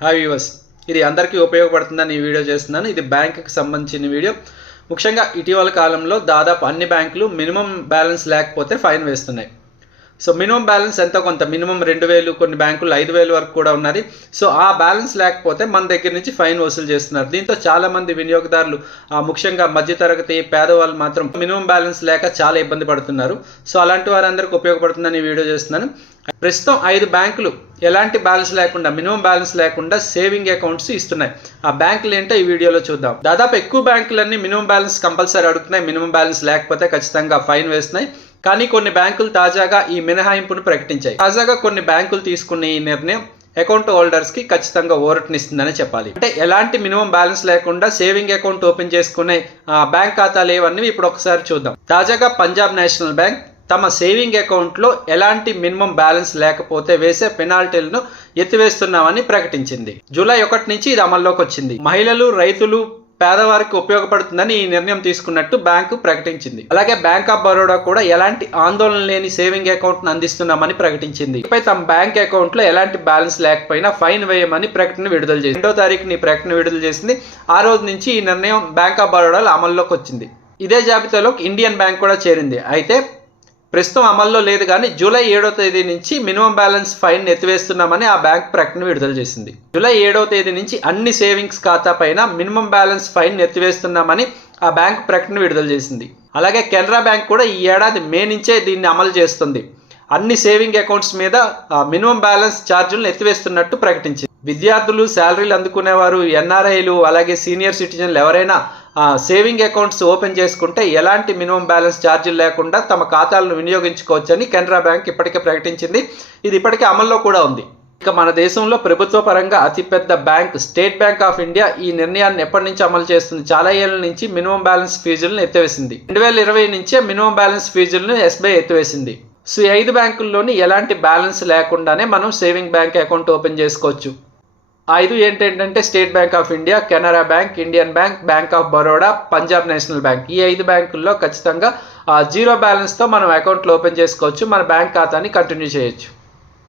Hi viewers ఇది అందరికీ ఉపయోగపడుతుందని ఈ వీడియో చేస్తున్నాను. ఇది బ్యాంకుకి సంబంధించిన వీడియో. ముఖ్యంగా ఇటీవల కాలంలో దాదాపు అన్ని బ్యాంకులు మినిమం బ్యాలెన్స్ లేకపోతే ఫైన్ వేస్తున్నాయి. సో మినిమం బ్యాలెన్స్ ఎంతో కొంత? మినిమం రెండు వేలు కొన్ని బ్యాంకులు ఐదు వేలు వరకు కూడా ఉన్నది. సో ఆ బ్యాలెన్స్ లేకపోతే మన దగ్గర నుంచి ఫైన్ వసూలు చేస్తున్నారు. దీంతో చాలామంది వినియోగదారులు ఆ, ముఖ్యంగా మధ్యతరగతి పేదవాళ్ళు మాత్రం మినిమం బ్యాలెన్స్ లేక చాలా ఇబ్బంది పడుతున్నారు. సో అలాంటి వారందరికీ ఉపయోగపడుతుందని వీడియో చేస్తున్నాను. ప్రస్తుతం ఐదు బ్యాంకులు ఎలాంటి బ్యాలెన్స్ లేకుండా మినిమం బ్యాలెన్స్ లేకుండా సేవింగ్ అకౌంట్స్ ఇస్తున్నాయి. ఆ బ్యాంకులు ఏంటో ఈ వీడియోలో చూద్దాం. దాదాపు ఎక్కువ బ్యాంకులన్నీ మినిమం బ్యాలెన్స్ కంపల్సరీ అడుగుతున్నాయి. మినిమం బ్యాలెన్స్ లేకపోతే ఖచ్చితంగా ఫైన్ వేస్తున్నాయి. కానీ కొన్ని బ్యాంకులు తాజాగా ఈ మినహాయింపును ప్రకటించాయి. తాజాగా కొన్ని బ్యాంకులు తీసుకున్న ఈ నిర్ణయం అకౌంట్ హోల్డర్స్కి ఖచ్చితంగా ఓరటనిస్తుందని చెప్పాలి. అంటే ఎలాంటి మినిమం బ్యాలెన్స్ లేకుండా సేవింగ్ అకౌంట్ ఓపెన్ చేసుకునే ఆ, బ్యాంక్ ఖాతాలు ఏవన్నీ ఇప్పుడు ఒకసారి చూద్దాం. తాజాగా పంజాబ్ నేషనల్ బ్యాంక్ తమ సేవింగ్ అకౌంట్లో ఎలాంటి మినిమం బ్యాలెన్స్ లేకపోతే వేసే పెనాల్టీలను ఎత్తివేస్తున్నామని ప్రకటించింది. జూలై ఒకటి నుంచి ఇది అమల్లోకి వచ్చింది. మహిళలు రైతులు పేదవారికి ఉపయోగపడుతుందని ఈ నిర్ణయం తీసుకున్నట్టు బ్యాంకు ప్రకటించింది. అలాగే బ్యాంక్ ఆఫ్ బరోడా కూడా ఎలాంటి ఆందోళన లేని సేవింగ్ అకౌంట్ను అందిస్తున్నామని ప్రకటించింది. ఇకపై తమ బ్యాంక్ అకౌంట్లో ఎలాంటి బ్యాలెన్స్ లేకపోయినా ఫైన్ వేయమని ప్రకటన విడుదల చేసింది. రెండో తారీఖుని ఈ ప్రకటన విడుదల చేసింది. ఆ రోజు నుంచి ఈ నిర్ణయం బ్యాంక్ ఆఫ్ బరోడాలో అమల్లోకి వచ్చింది. ఇదే జాబితాలో ఇండియన్ బ్యాంక్ కూడా చేరింది. అయితే ప్రస్తుతం అమల్లో లేదు కానీ జూలై ఏడో తేదీ నుంచి మినిమం బ్యాలెన్స్ ఫైన్ ఎత్తివేస్తున్నామని ఆ బ్యాంక్ ప్రకటన విడుదల చేసింది. జూలై ఏడో తేదీ నుంచి అన్ని సేవింగ్స్ ఖాతా పైన మినిమం బ్యాలెన్స్ ఫైన్ ఎత్తివేస్తున్నామని ఆ బ్యాంక్ ప్రకటన విడుదల చేసింది. అలాగే కెనరా బ్యాంక్ కూడా ఈ ఏడాది మే నుంచే దీన్ని అమలు చేస్తుంది. అన్ని సేవింగ్ అకౌంట్స్ మీద మినిమం బ్యాలెన్స్ ఛార్జీలను ఎత్తివేస్తున్నట్టు ప్రకటించింది. విద్యార్థులు శాలరీలు అందుకునేవారు ఎన్ఆర్ఐలు అలాగే సీనియర్ సిటిజన్లు ఎవరైనా సేవింగ్ అకౌంట్స్ ఓపెన్ చేసుకుంటే ఎలాంటి మినిమం బ్యాలెన్స్ ఛార్జీలు లేకుండా తమ ఖాతాలను వినియోగించుకోవచ్చని కెనరా బ్యాంక్ ఇప్పటికే ప్రకటించింది. ఇది ఇప్పటికే అమల్లో కూడా ఉంది. ఇక మన దేశంలో ప్రభుత్వ పరంగా అతిపెద్ద bank State Bank of India ఈ నిర్ణయాన్ని ఎప్పటి నుంచి అమలు చేస్తుంది? చాలా ఏళ్ళ నుంచి మినిమం బ్యాలెన్స్ ఫీజులను ఎత్తివేసింది రెండు వేల ఇరవై నుంచే మినిమం బ్యాలెన్స్ ఫీజులను ఎస్బీఐ ఎత్తివేసింది సో ఈ ఐదు బ్యాంకుల్లోని ఎలాంటి బ్యాలెన్స్ లేకుండానే మనం సేవింగ్ బ్యాంక్ అకౌంట్ ఓపెన్ చేసుకోవచ్చు. ఐదు ఏంటంటే State Bank of India Canara Bank Indian Bank Bank of Baroda Punjab National Bank. ఈ ఐదు బ్యాంకుల్లో ఖచ్చితంగా జీరో బ్యాలెన్స్తో మనం అకౌంట్లు ఓపెన్ చేసుకోవచ్చు మన బ్యాంక్ ఖాతాని కంటిన్యూ చేయొచ్చు.